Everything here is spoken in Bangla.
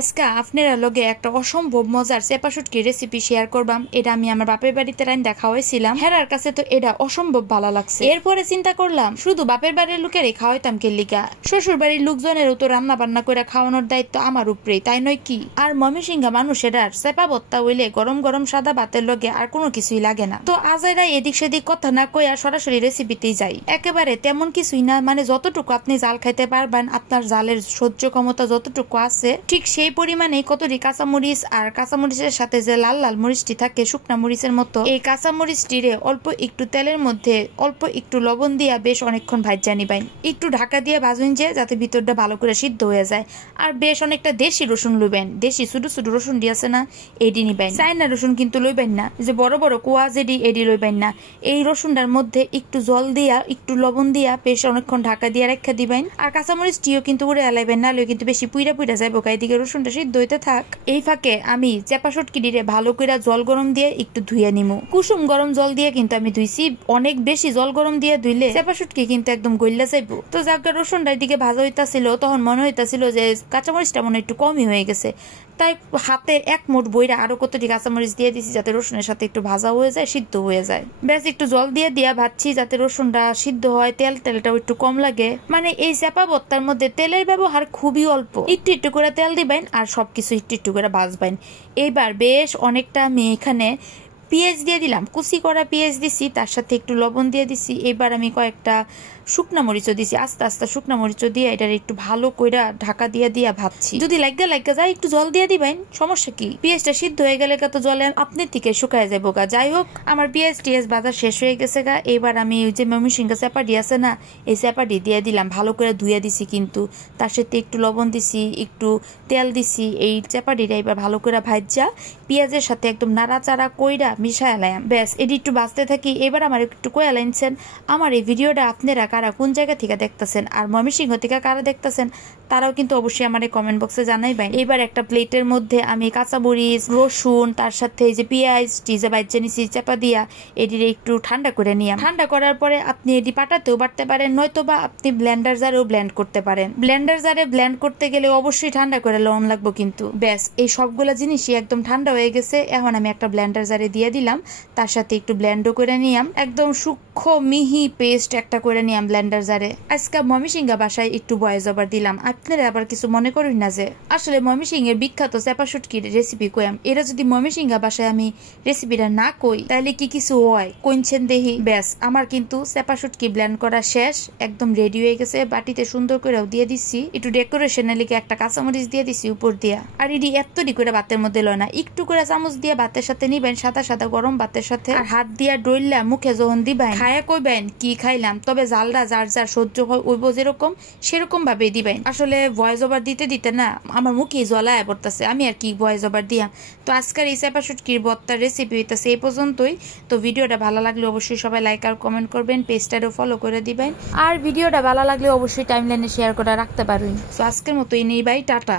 আজকে আপনারা লগে একটা অসম্ভব মজার চেপা শুটকির রেসিপি শেয়ার করবাম। এটা আমি আমার বাপের বাড়িতে রাইন্দা খাওয়াইছিলাম। হেরার কাছে তো এটা অসম্ভব ভালো লাগছে। এরপরে চিন্তা করলাম শুধু বাপের বাড়ির লোকেরই খাওয়াইতাম কেলিকা, শ্বশুর বাড়ির লোকজনেরও তো রান্না বান্না করে খাওয়ানোর দায়িত্ব আমার উপরেই, তাই নয় কি? আর ময়মনসিংহা মানুষেরার চেপা ভর্তা হইলে গরম গরম সাদা ভাতের লগে আর কোনো কিছুই লাগে না। তো আজাইরা এদিক সেদিক কথা না কইয়া সরাসরি রেসিপিতেই যাই। একেবারে তেমন কিছুই না, মানে যতটুকু আপনি জাল খাইতে পারবেন, আপনার জালের সহ্য ক্ষমতা যতটুকু আছে ঠিক সেই পরিমাণে কতটি কাঁচামরিচ, আর কাঁচামরিচের সাথে যে লাল লাল মরিচটি থাকে শুকনা মরিচের মতো, এই কাঁচামরিচটিরে অল্প একটু তেলের মধ্যে অল্প একটু লবণ দিয়া বেশ অনেকক্ষণ ভাজা নিবেন। একটু ঢাকা দিয়ে ভাজুন যে যাতে ভিতরটা ভালো করে সিদ্ধ হয়ে যায়। আর বেশ অনেকটা দেশি রসুন লইবেন, দেশি ছোট ছোট রসুন দিয়েছে না এডি নিবেন। চাইনা রসুন কিন্তু লইবেন না, যে বড় বড় কোয়া যেডি এডি লইবেন না। এই রসুনটার মধ্যে একটু জল দিয়া একটু লবণ দিয়া বেশ অনেকক্ষণ ঢাকা দিয়ে রেখা দিবেন। আর কাঁচামরিচটিও কিন্তু উড়ে এলাইবেন না, কিন্তু বেশি পুইরা পুইরা যাইব। এদিকে রসুনটা সিদ্ধ হইতে থাক। এই ফাঁকে আমি চেপা শুটকিটিরে ভালো করে জল গরম দিয়ে একটু ধুইয়া নিমু। কুসুম গরম জল দিয়ে কিন্তু আমি ধুইছি, অনেক বেশি জল গরম দিয়ে ধুইলে চেপা শুটকি কিন্তু একদম গইলা যাইব। তো জায়গা রসুনটা এদিকে ভাজা হইতাছিল, তখন মনে হইতাছিল যে কাঁচামরিচটা মনে একটু কমই হয়ে গেছে। তাই হাতে এক মুঠ বইরা আরো কতটি কাঁচামরিচ দিয়ে দিছি যাতে রসুনের সাথে একটু ভাজা হয়ে যায়, সিদ্ধ হয়ে যায়। বেশ একটু জল দিয়ে দিয়া ভাজছি যাতে রসুনটা সিদ্ধ হয়, তেলটাও একটু কম লাগে। মানে এই চেপা ভর্তার মধ্যে তেলের ব্যবহার খুবই অল্প, একটু একটু করে তেল দিবেন আর সবকিছু একটু একটু করে ভাজবেন। এইবার বেশ অনেকটা আমি এখানে পেঁয়াজ দিয়ে দিলাম, কুচি করা পেঁয়াজ দিছি, তার সাথে একটু লবণ দিয়ে দিছি। এবার আমি কয়েকটা শুকনা মরিচও দিছি, আস্তে আস্তে শুকনা মরিচও দিয়ে এটার একটু ভালো কইরা ঢাকা দিয়ে দিয়া ভাজছি। যদি লাগা যায় একটু জল দিয়ে দিবেন, সমস্যা কি? পেঁয়াজটা সিদ্ধ হয়ে গেলে কত জলে আপনি থেকে শুকায় যাবো গা। যাই হোক, আমার পেঁয়াজ টিয়াজ ভাজা শেষ হয়ে গেছে গা। এবার আমি ওই যে ময়মনসিংহ চেপাটি আছে না, এই চেপাটি দিয়ে দিলাম, ভালো করে ধুয়ে দিছি কিন্তু। তার সাথে একটু লবণ দিছি, একটু তেল দিছি। এই চেপাটিটা এবার ভালো করে ভাজা পেঁয়াজের সাথে একদম নাড়াচাড়া কইরা মিশায় লাইম। ব্যাস এটি একটু বাঁচতে থাকি। এবার আমার একটু কয়া লাইনছেন আমার এই ভিডিওটা আপনারা কারা কোন জায়গা থেকে দেখতেছেন আর ময়মনসিংহ থেকে কারা দেখতেছেন তারাও কিন্তু অবশ্যই আমার কমেন্ট বক্সে জানাইবেন। এবার একটা প্লেটের মধ্যে আমি কাঁচামরিচ, রসুন, তার সাথে এই যে পেঁয়াজ টিজা বাইচে নিছি চাপা দিয়া এটিরে একটু ঠান্ডা করে নিয়াম। ঠান্ডা করার পরে আপনি এটি পাটাতেও বাটতে পারেন, নয়তো বা আপনি ব্লেন্ডার জারেও ব্লেন্ড করতে পারেন। ব্লেন্ডার জারে ব্লেন্ড করতে গেলে অবশ্যই ঠান্ডা করে লবণ লাগবে কিন্তু। ব্যাস এই সবগুলা জিনিসই একদম ঠান্ডা হয়ে গেছে। এখন আমি একটা ব্লেন্ডার জারে দিয়ে দিলাম, তার সাথে একটু ব্লেন্ডও করে নিয়াম, একদম সূক্ষ্ম মিহি পেস্ট একটা করে নিয়াম ব্লেন্ডার জারে। আজকে ময়মনসিংহ বাসায় একটু ভয়েস ওভার দিলাম, আপনারা আবার কিছু মনে করেন না যে আসলে ময়মনসিংহের বিখ্যাত চেপা শুটকির রেসিপি কইম। এরা যদি ময়মনসিংহ বাসায় আমি রেসিপিটা না কই তাহলে কি কিছু হয় কইছেন দেহি। ব্যাস আমার কিন্তু চেপা শুটকি ব্লেন্ড করা শেষ, একদম রেডি হয়ে গেছে। বাটিতে সুন্দর করেও দিয়ে দিচ্ছি, একটু ডেকোরেশনের লিগে একটা কাঁচামরিচ দিয়ে দিচ্ছি উপর দিয়া। আর এটি এতটি করে ভাতের মধ্যে লয় না, একটু করে চামচ দিয়ে ভাতের সাথে নিবেন, সাদা সাদা গরম ভাতের সাথে। আর হাত দিয়া ডইলা মুখে যখন দিবেন খায়া কইবেন কি খাইলাম। তবে জালটা যার যার সহ্য হয় ওইব যেরকম সেরকম ভাবে দিবেন। আসলে ভয়েস ওভার দিতে দিতে না আমার মুখে জ্বলায় পড়তেছে, আমি আর কি ভয়েস ওভার দিয়া। তো আজকের এই চেপা শুটকির ভর্তার রেসিপি হইতেছে এই পর্যন্তই। তো ভিডিওটা ভালো লাগলে অবশ্যই সবাই লাইক আর কমেন্ট করবেন, পেজটারও ফলো করে দিবেন। আর ভিডিওটা ভালো লাগলে অবশ্যই টাইমলাইনে শেয়ার করে রাখতে পারবেন। তো আজকের মতো এই নেই, বাই, টাটা।